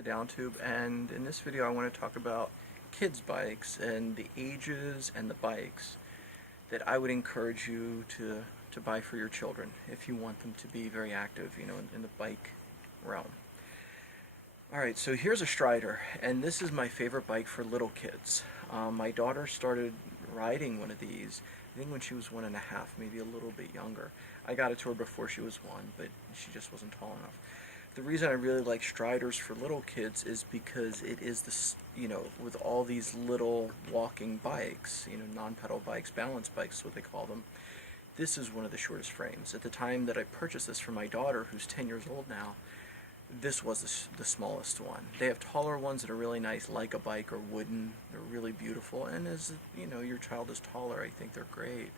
the Downtube, and in this video I want to talk about kids bikes and the ages and the bikes that I would encourage you to buy for your children if you want them to be very active, in the bike realm. Alright, so here's a Strider, and this is my favorite bike for little kids. My daughter started riding one of these, I think when she was 1.5, maybe a little bit younger. I got it to her before she was 1, but she just wasn't tall enough. The reason I really like Striders for little kids is because it is this, with all these little walking bikes, non-pedal bikes, balance bikes is what they call them. This is one of the shortest frames. At the time that I purchased this for my daughter, who's 10 years old now, this was the smallest one. They have taller ones that are really nice, like a bike or wooden. They're really beautiful, and as your child is taller, I think they're great.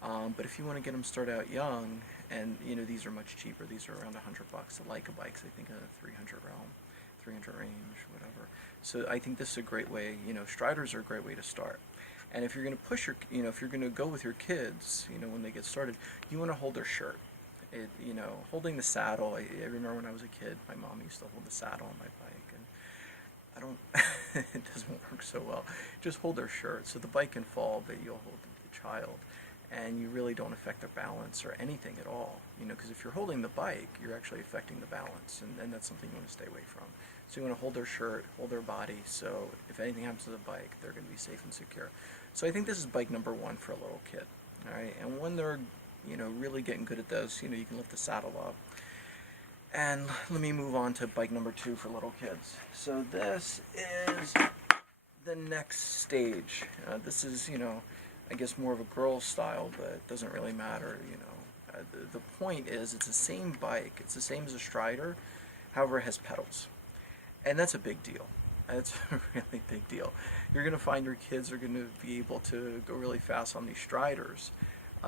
But if you want to get them started out young, and these are much cheaper. These are around $100. The Leica bikes, I think, a 300 realm, 300 range, whatever. So I think this is a great way. Striders are a great way to start. And if you're going to push your, if you're going to go with your kids, when they get started, you want to hold their shirt. Holding the saddle. I remember when I was a kid, my mom used to hold the saddle on my bike, and I don't. It doesn't work so well. Just hold their shirt so the bike can fall, but you'll hold the child, and you really don't affect their balance or anything at all. Because if you're holding the bike, you're actually affecting the balance, and that's something you want to stay away from. So you want to hold their shirt, hold their body, so if anything happens to the bike, they're going to be safe and secure. So I think this is bike number 1 for a little kid. All right, and when they're really getting good at this, you can lift the saddle up. And let me move on to bike number 2 for little kids. So this is the next stage. This is, I guess more of a girl style, but it doesn't really matter, the point is, it's the same bike, it's the same as a Strider, however it has pedals. And that's a big deal. That's a really big deal. You're going to find your kids are going to be able to go really fast on these Striders.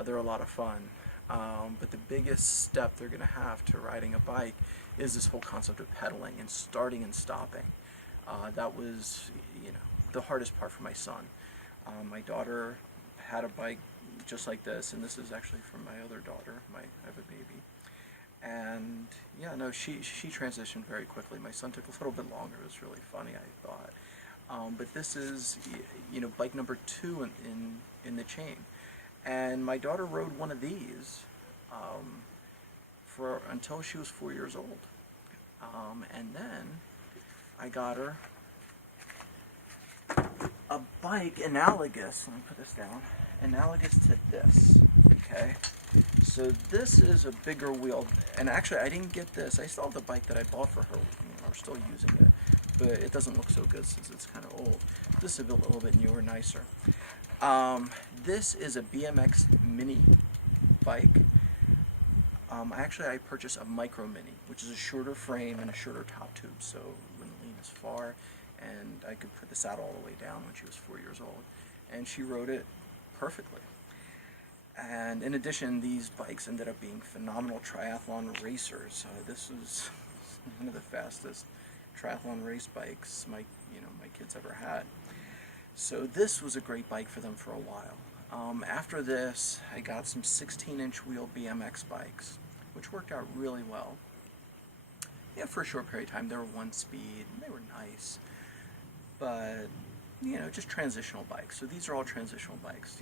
They're a lot of fun. But the biggest step they're going to have to riding a bike is this whole concept of pedaling and starting and stopping. That was, the hardest part for my son. My daughter had a bike just like this, and this is actually from my other daughter. I have a baby. And yeah, no, she transitioned very quickly. My son took a little bit longer. It was really funny, I thought. But this is, bike number 2 in the chain. And my daughter rode one of these until she was 4 years old. And then I got her a bike analogous, let me put this down, analogous to this, okay? So this is a bigger wheel, and actually I didn't get this. I still have the bike that I bought for her. We're still using it, but it doesn't look so good since it's kind of old. This is a little bit newer, nicer. This is a BMX mini bike. I purchased a micro mini, which is a shorter frame and a shorter top tube, so it wouldn't lean as far, and I could put the saddle all the way down when she was 4 years old, and she rode it perfectly. And in addition, these bikes ended up being phenomenal triathlon racers. This was one of the fastest triathlon race bikes my kids ever had. So this was a great bike for them for a while. After this, I got some 16-inch wheel BMX bikes, which worked out really well. Yeah, for a short period of time. They were 1 speed, and they were nice. But, just transitional bikes. So these are all transitional bikes.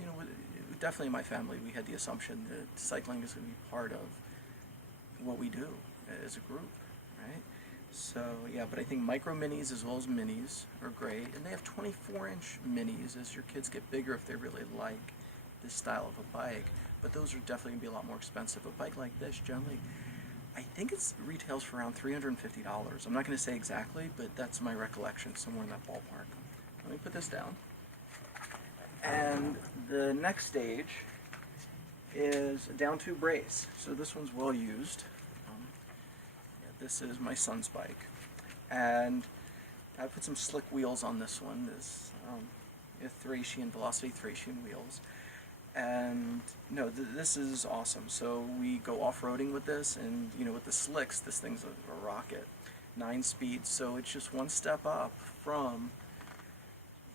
Definitely in my family, we had the assumption that cycling is going to be part of what we do as a group, right? So yeah, but I think micro minis as well as minis are great, and they have 24-inch minis as your kids get bigger if they really like this style of a bike. But those are definitely going to be a lot more expensive. A bike like this, generally, I think it retails for around $350. I'm not going to say exactly, but that's my recollection, somewhere in that ballpark. Let me put this down. And the next stage is a Downtube Race. So this one's well used. This is my son's bike, and I put some slick wheels on this one. This Thracian Velocity Thracian wheels, and this is awesome. So we go off-roading with this, and with the slicks, this thing's a rocket, 9 speeds. So it's just one step up from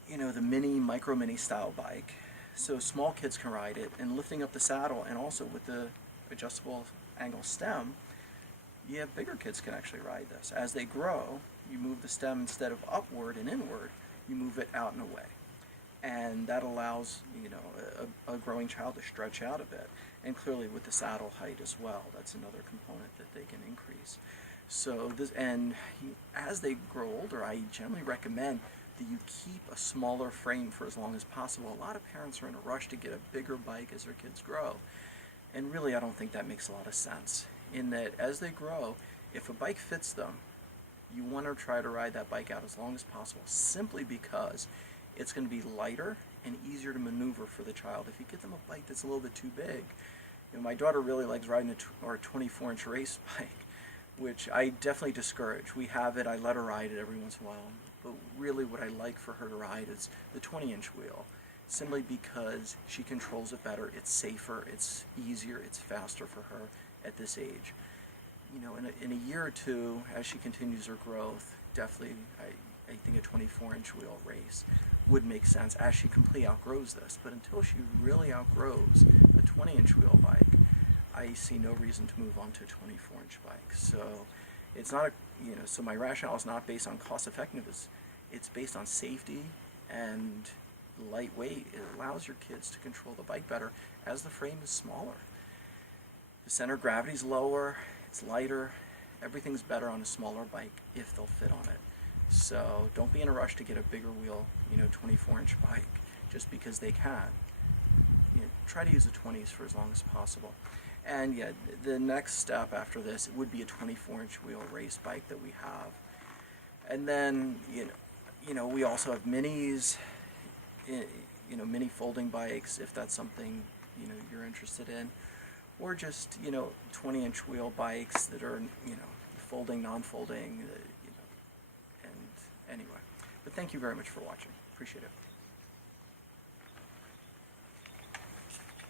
the micro mini style bike. So small kids can ride it, and lifting up the saddle, and also with the adjustable angle stem, yeah, bigger kids can actually ride this. As they grow, you move the stem instead of upward and inward, you move it out and away. And that allows, you know, a growing child to stretch out a bit. And clearly with the saddle height as well, that's another component that they can increase. So this, and as they grow older, I generally recommend that you keep a smaller frame for as long as possible. A lot of parents are in a rush to get a bigger bike as their kids grow. And really, I don't think that makes a lot of sense. In that, as they grow, if a bike fits them, you want to try to ride that bike out as long as possible, simply because it's going to be lighter and easier to maneuver for the child. If you get them a bike that's a little bit too big, you know, my daughter really likes riding a 24-inch race bike, which I definitely discourage. We have it, I let her ride it every once in a while, but really what I like for her to ride is the 20-inch wheel, simply because she controls it better, it's safer, it's easier, it's faster for her at this age. You know, in a year or two, as she continues her growth, definitely I think a 24-inch wheel race would make sense as she completely outgrows this. But until she really outgrows a 20-inch wheel bike, I see no reason to move on to a 24-inch bike. So it's not a, you know, so my rationale is not based on cost effectiveness. It's based on safety and lightweight. It allows your kids to control the bike better as the frame is smaller. The center of gravity is lower, it's lighter, everything's better on a smaller bike if they'll fit on it. So don't be in a rush to get a bigger wheel, you know, 24-inch bike just because they can. You know, try to use the 20s for as long as possible. And yeah, the next step after this would be a 24-inch wheel race bike that we have. And then, you know, we also have minis, you know, mini folding bikes if that's something, you know, you're interested in. Or just, you know, 20-inch wheel bikes that are, you know, folding, non-folding, you know, and anyway. But thank you very much for watching. Appreciate it.